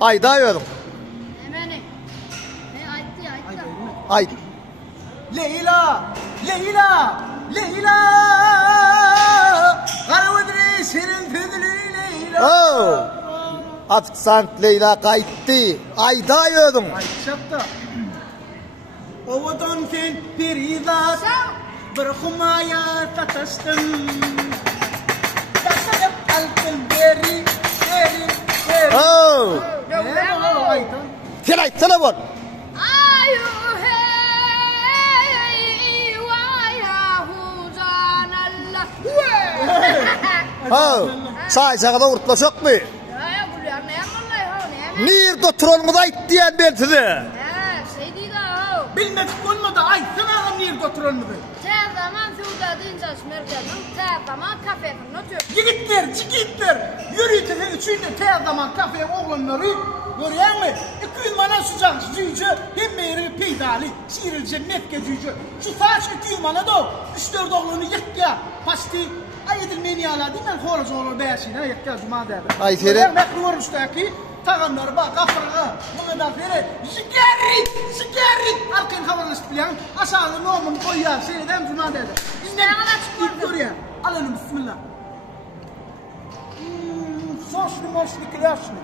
Ayda ödüm. Emeni. Ne aytti. Ay. Leyla, Leyla, Leyla. Karavudri senin tüdülü Leyla. Oh. Afsant Leyla kayıttı. Ayda ödüm. Şapta. Ovadan sen peridat. Bir khumaya tatastım. Tasarıp altın beri. Oh. Gel ay telefon. Ayu hey vayahu canallah. Oh. Sayacağına urtlaşak mı? Ya buraya ne vallahi ho ne? Nerede trollmuza ayt diyen ben size. Şey değil ho. Bilmek olmadı ay sana amir götürülmedi. Her zaman Suudi Dinçaş Merkezi'nin her zaman kafenin oturuyor. Yigitler, yürüyüşün üçünde her zaman kafeye oğlanları görüyor musun? 200 mana sıcak cücü, hem meyri peydali, şiirilce metke cücü. Şu saç 200 mana da 3-4 oğlanı yıkya, pasti, ayedilmeni ala değil mi? Horuz oğlu beşine yıkya cuma derdi. Ay Feri. Ben bekliyormuştaki, tağımları bak, kafırığı, bunu da Feri, şikerit, arkayın havalaşıp bilen, aşağıda nomunu koyuyor, seyreden cuma derdi. İşte ana çıkmadı. Buraya, alın bismillah. Soşlu moşlu klaslı.